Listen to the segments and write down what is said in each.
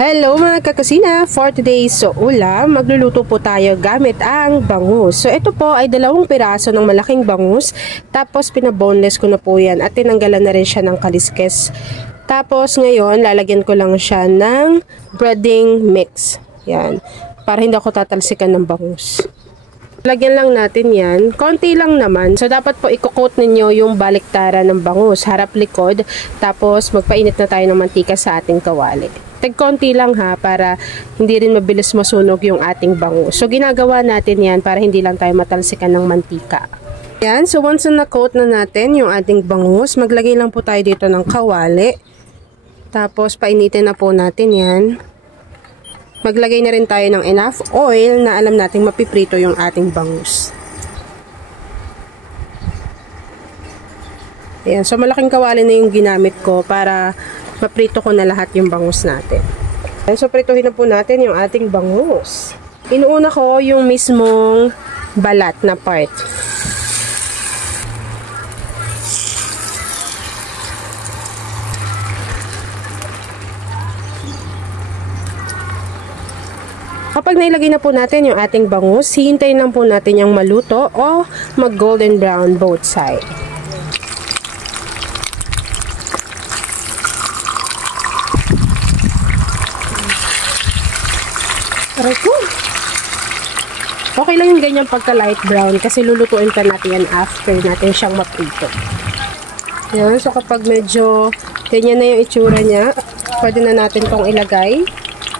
Hello mga kakusina! For today's ulam, magluluto po tayo gamit ang bangus. So ito po ay 2 piraso ng malaking bangus. Tapos pinaboneless ko na po yan at tinanggalan na rin siya ng kaliskes. Tapos ngayon lalagyan ko lang siya ng breading mix. Yan. Para hindi ako tatalsikan ng bangus. Lagyan lang natin yan. Konti lang naman. So dapat po i-coat ninyo yung baliktaran ng bangus. Harap-likod. Tapos magpainit na tayo ng mantika sa ating kawali. Tag-konti lang ha, para hindi rin mabilis masunog yung ating bangus. So, ginagawa natin yan para hindi lang tayo matalsikan ng mantika. Yan, so once na na-coat na natin yung ating bangus, maglagay lang po tayo dito ng kawali. Tapos, painitin na po natin yan. Maglagay na rin tayo ng enough oil na alam nating mapiprito yung ating bangus. Ayan, so malaking kawali na yung ginamit ko para maprito ko na lahat yung bangus natin. So, prituhin na po natin yung ating bangus. Inuuna ko yung mismong balat na part. Kapag nailagay na po natin yung ating bangus, hihintayin lang po natin yung maluto o mag golden brown both side. Okay lang yung ganyan pagka light brown kasi lulutuin pa natin yan after natin siyang maprito. Yan, so kapag medyo ganyan na yung itsura niya, pwede na natin tong ilagay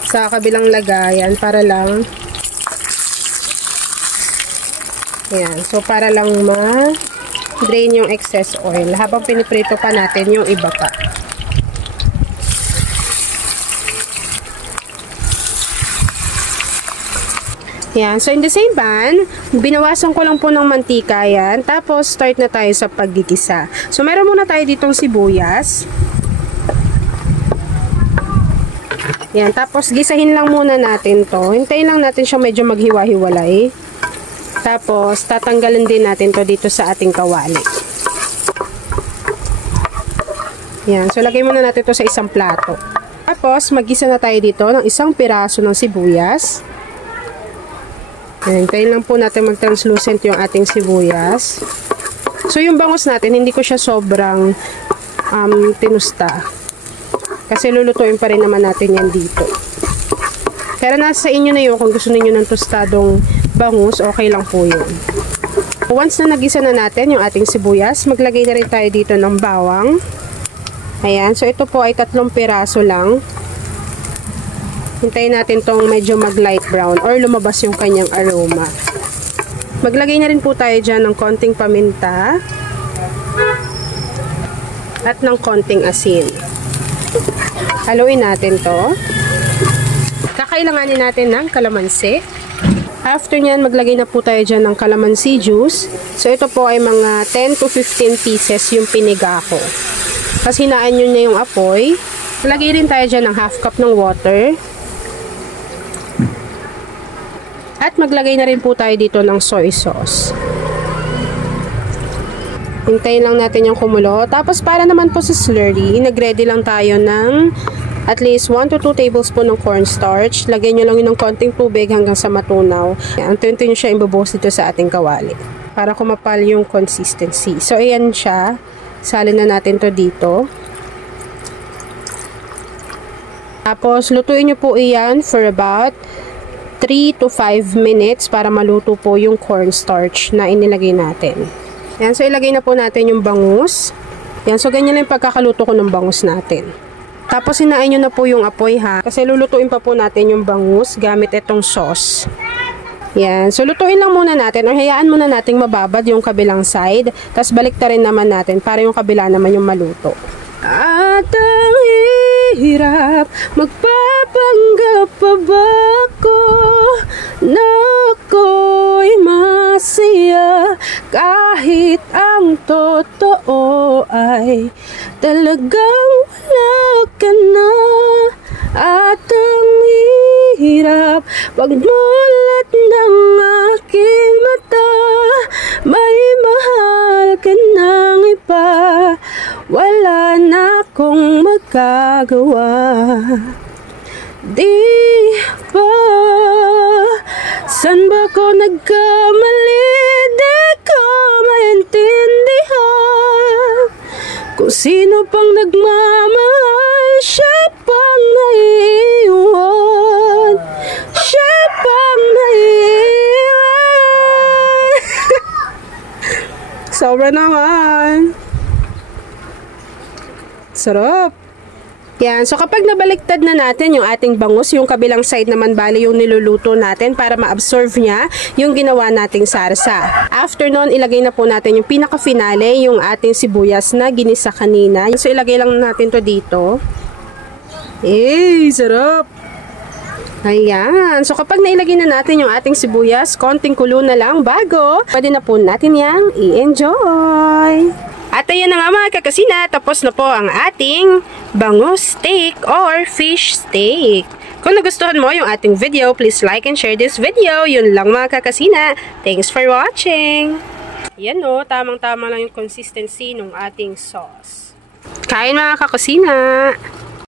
sa kabilang lagayan para lang yan, so para lang ma-drain yung excess oil habang piniprito pa natin yung iba pa. Yan. So, in the same pan, binawasan ko lang po ng mantika yan. Tapos, start na tayo sa paggigisa. So, meron muna tayo ditong sibuyas. Yan. Tapos, gisahin lang muna natin to. Hintayin lang natin siya medyo maghiwa-hiwalay. Tapos, tatanggalin din natin to dito sa ating kawali. Yan. So, lagay muna natin to sa isang plato. Tapos, maggisa na tayo dito ng 1 piraso ng sibuyas. Hintayin lang po natin mag-translucent yung ating sibuyas. So, yung bangus natin, hindi ko siya sobrang tinusta. Kasi lulutuin pa rin naman natin yan dito. Pero nasa inyo na yun, kung gusto niyo ng tostadong bangus, okay lang po yun. Once na nagisa na natin yung ating sibuyas, maglagay na rin tayo dito ng bawang. Ayan, so ito po ay 3 piraso lang. Hintayin natin tong medyo mag-light brown or lumabas yung kanyang aroma. Maglagay na rin po tayo dyan ng konting paminta at ng konting asin. Haluin natin to. Kakailanganin natin ng kalamansi. After nyan, maglagay na po tayo dyan ng kalamansi juice. So, ito po ay mga 10 to 15 pieces yung piniga ko. Tapos, hinaan nyo na yung apoy. Lagay rin tayo dyan ng half cup ng water. At maglagay na rin po tayo dito ng soy sauce. Hintayin lang natin yung kumulo. Tapos para naman po sa slurry, nag-ready lang tayo ng at least 1 to 2 tablespoon ng cornstarch. Lagyan nyo lang yun ng konting tubig hanggang sa matunaw. Unti-unti nyo siya ibubuhos dito sa ating kawali. Para kumapal yung consistency. So ayan siya. Salin na natin to dito. Tapos lutuin nyo po iyan for about 3 to 5 minutes para maluto po yung cornstarch na inilagay natin. Yan, so ilagay na po natin yung bangus. Yan, so ganyan lang yung pagkakaluto ko ng bangus natin. Tapos hinain nyo na po yung apoy ha, kasi lulutuin pa po natin yung bangus gamit itong sauce. Yan, so lutuin lang muna natin o hayaan muna nating mababad yung kabilang side. Tapos balik ta rin naman natin para yung kabila naman yung maluto. At ang hirap, magpapanggap pa ba ako na ako'y masaya kahit ang totoo ay talagang wala ka na. At ang hirap, pagmulat ng aking mata, may mahal ka ng iba, wala na akong magagawa. Di ba? San ba ko nagkamali? Di ko maintindihan. Kung sino pang nagmamahal, siya pang naiiwan. Siya pang naiiwan. Sobra naman. Sarap. Yan. So, kapag nabaliktad na natin yung ating bangus, yung kabilang side naman bali yung niluluto natin para ma-absorb niya yung ginawa nating sarsa. After nun, ilagay na po natin yung pinaka-finale, yung ating sibuyas na ginisa kanina. So, ilagay lang natin to dito. Sarap! Ayan. So, kapag nailagay na natin yung ating sibuyas, konting kulo na lang bago, pwede na po natin yang i-enjoy. At ayan na nga mga kakasina, tapos na po ang ating bangus steak or fish steak. Kung nagustuhan mo yung ating video, please like and share this video. Yun lang mga kakasina. Thanks for watching. Yan o, tamang-tama lang yung consistency ng ating sauce. Kain mga kakasina!